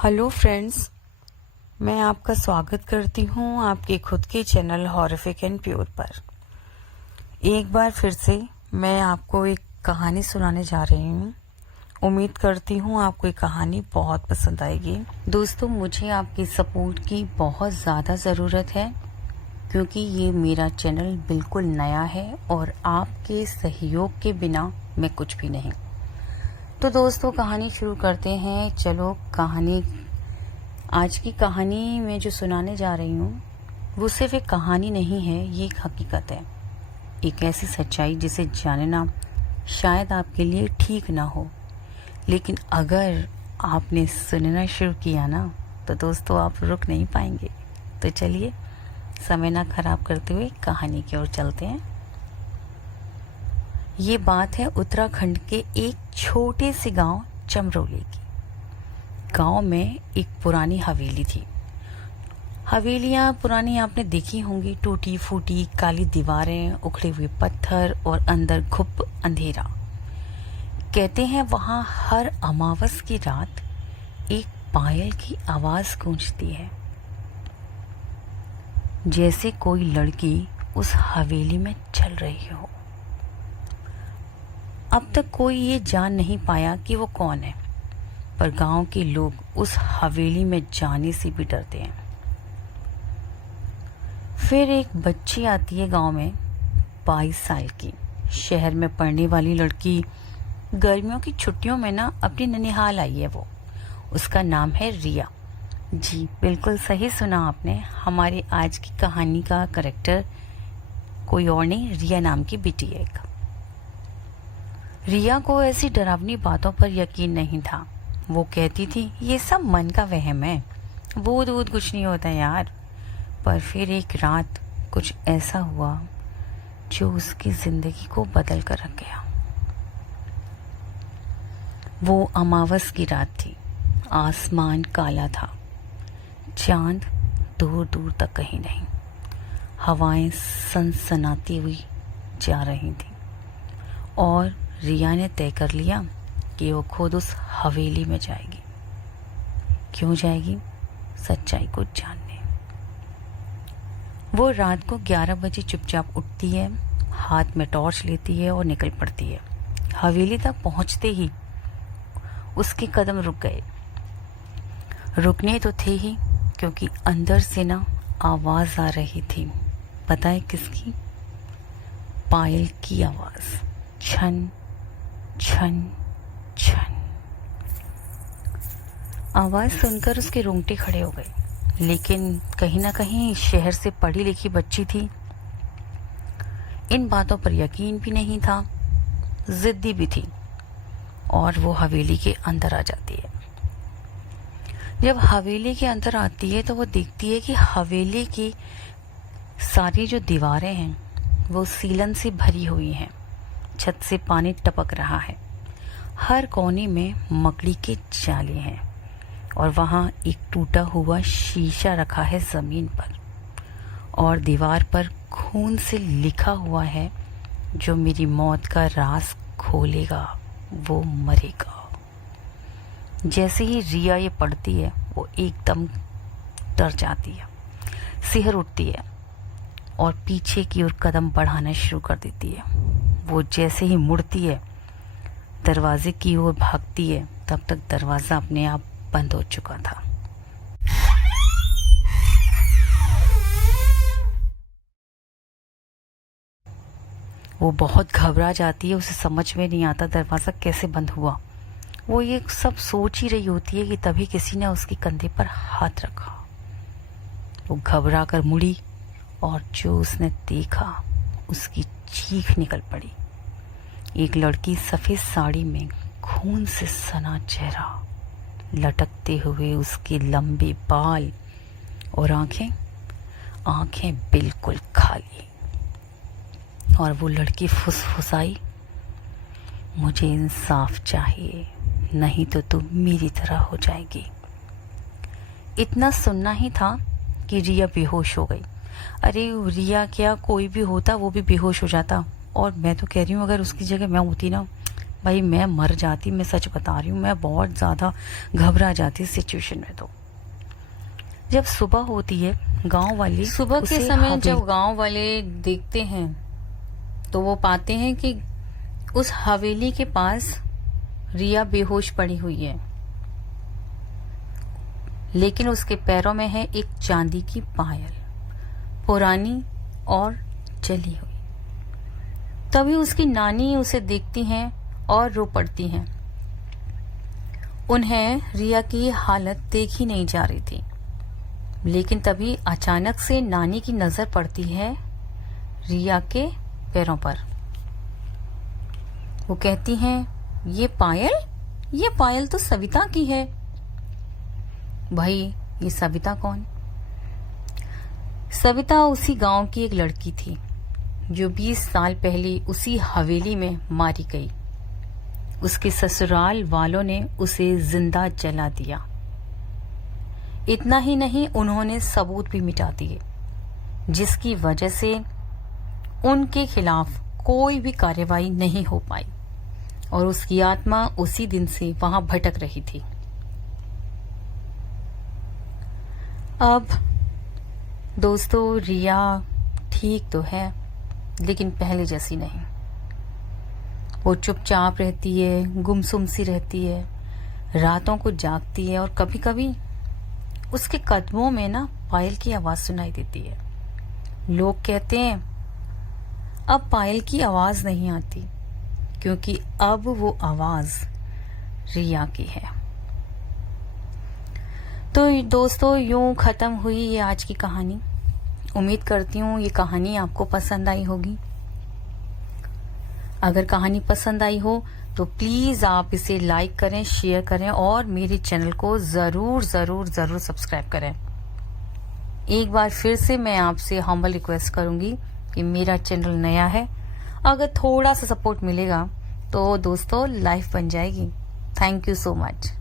Hello friends, मैं आपका स्वागत करती हूँ आपके खुद के चैनल हॉरिफिक एंड प्योर पर। एक बार फिर से मैं आपको एक कहानी सुनाने जा रही हूँ। उम्मीद करती हूँ आपको ये कहानी बहुत पसंद आएगी। दोस्तों, मुझे आपकी सपोर्ट की बहुत ज़्यादा ज़रूरत है क्योंकि ये मेरा चैनल बिल्कुल नया है और आपके सहयोग के बिना मैं कुछ भी नहीं। तो दोस्तों, कहानी शुरू करते हैं। चलो, आज की कहानी में जो सुनाने जा रही हूँ वो सिर्फ एक कहानी नहीं है, ये एक हकीकत है, एक ऐसी सच्चाई जिसे जानना शायद आपके लिए ठीक ना हो, लेकिन अगर आपने सुनना शुरू किया ना तो दोस्तों आप रुक नहीं पाएंगे। तो चलिए, समय ना खराब करते हुए कहानी की ओर चलते हैं। ये बात है उत्तराखंड के एक छोटे से गांव चमरोली की। गांव में एक पुरानी हवेली थी। हवेलियां पुरानी आपने देखी होंगी, टूटी फूटी काली दीवारें, उखड़े हुए पत्थर और अंदर घुप अंधेरा। कहते हैं वहां हर अमावस की रात एक पायल की आवाज गूंजती है, जैसे कोई लड़की उस हवेली में चल रही हो। अब तक कोई ये जान नहीं पाया कि वो कौन है, पर गांव के लोग उस हवेली में जाने से भी डरते हैं। फिर एक बच्ची आती है गांव में, 22 साल की, शहर में पढ़ने वाली लड़की। गर्मियों की छुट्टियों में ना अपनी ननिहाल आई है वो। उसका नाम है रिया। जी बिल्कुल सही सुना आपने, हमारी आज की कहानी का कैरेक्टर कोई और नहीं, रिया नाम की बेटी है एक। रिया को ऐसी डरावनी बातों पर यकीन नहीं था। वो कहती थी ये सब मन का वहम है, भूत वूत कुछ नहीं होता यार। पर फिर एक रात कुछ ऐसा हुआ जो उसकी जिंदगी को बदल कर रख गया। वो अमावस की रात थी। आसमान काला था, चांद दूर दूर तक कहीं नहीं। हवाएं सनसनाती हुई जा रही थी और रिया ने तय कर लिया कि वो खुद उस हवेली में जाएगी। क्यों जाएगी? सच्चाई को जानने। वो रात को 11 बजे चुपचाप उठती है, हाथ में टॉर्च लेती है और निकल पड़ती है। हवेली तक पहुंचते ही उसके कदम रुक गए। रुकने तो थे ही, क्योंकि अंदर से ना आवाज आ रही थी। पता है किसकी? पायल की आवाज। छन छन छन। आवाज सुनकर उसके रोंगटे खड़े हो गए, लेकिन कहीं ना कहीं शहर से पढ़ी लिखी बच्ची थी, इन बातों पर यकीन भी नहीं था, जिद्दी भी थी, और वो हवेली के अंदर आ जाती है। जब हवेली के अंदर आती है तो वो देखती है कि हवेली की सारी जो दीवारें हैं वो सीलन से भरी हुई हैं। छत से पानी टपक रहा है, हर कोने में मकड़ी के जाले हैं, और वहाँ एक टूटा हुआ शीशा रखा है जमीन पर, और दीवार पर खून से लिखा हुआ है, जो मेरी मौत का राज खोलेगा वो मरेगा। जैसे ही रिया ये पढ़ती है वो एकदम डर जाती है, सिहर उठती है और पीछे की ओर कदम बढ़ाना शुरू कर देती है। वो जैसे ही मुड़ती है, दरवाजे की ओर भागती है, तब तक दरवाजा अपने आप बंद हो चुका था। वो बहुत घबरा जाती है, उसे समझ में नहीं आता दरवाजा कैसे बंद हुआ। वो ये सब सोच ही रही होती है कि तभी किसी ने उसके कंधे पर हाथ रखा। वो घबरा कर मुड़ी और जो उसने देखा उसकी चीख निकल पड़ी। एक लड़की सफेद साड़ी में, खून से सना चेहरा, लटकते हुए उसके लंबे बाल और आंखें बिल्कुल खाली। और वो लड़की फुसफुसाई, मुझे इंसाफ चाहिए, नहीं तो तुम मेरी तरह हो जाएगी। इतना सुनना ही था कि रिया बेहोश हो गई। अरे रिया क्या, कोई भी होता वो भी बेहोश हो जाता। और मैं तो कह रही हूँ अगर उसकी जगह मैं होती ना भाई मैं मर जाती, मैं सच बता रही हूँ, मैं बहुत ज़्यादा घबरा जाती इस सिचुएशन में। तो जब सुबह होती है, गांव वाले सुबह के समय जब गांव वाले देखते हैं तो वो पाते हैं कि उस हवेली के पास रिया बेहोश पड़ी हुई है, लेकिन उसके पैरों में है एक चांदी की पायल, पुरानी और जली हुई। तभी उसकी नानी उसे देखती हैं और रो पड़ती हैं। उन्हें रिया की हालत देखी नहीं जा रही थी, लेकिन तभी अचानक से नानी की नजर पड़ती है रिया के पैरों पर। वो कहती हैं, ये पायल तो सविता की है। भाई ये सविता कौन? सविता उसी गांव की एक लड़की थी जो 20 साल पहले उसी हवेली में मारी गई। उसके ससुराल वालों ने उसे जिंदा जला दिया। इतना ही नहीं, उन्होंने सबूत भी मिटा दिए, जिसकी वजह से उनके खिलाफ कोई भी कार्रवाई नहीं हो पाई और उसकी आत्मा उसी दिन से वहां भटक रही थी। अब दोस्तों, रिया ठीक तो है, लेकिन पहले जैसी नहीं। वो चुपचाप रहती है, गुमसुम सी रहती है, रातों को जागती है और कभी कभी उसके कदमों में ना पायल की आवाज सुनाई देती है। लोग कहते हैं अब पायल की आवाज नहीं आती, क्योंकि अब वो आवाज रिया की है। तो दोस्तों, यूं खत्म हुई ये आज की कहानी। उम्मीद करती हूँ ये कहानी आपको पसंद आई होगी। अगर कहानी पसंद आई हो तो प्लीज आप इसे लाइक करें, शेयर करें और मेरे चैनल को जरूर जरूर जरूर सब्सक्राइब करें। एक बार फिर से मैं आपसे हम्बल रिक्वेस्ट करूंगी कि मेरा चैनल नया है, अगर थोड़ा सा सपोर्ट मिलेगा तो दोस्तों लाइफ बन जाएगी। Thank you so much.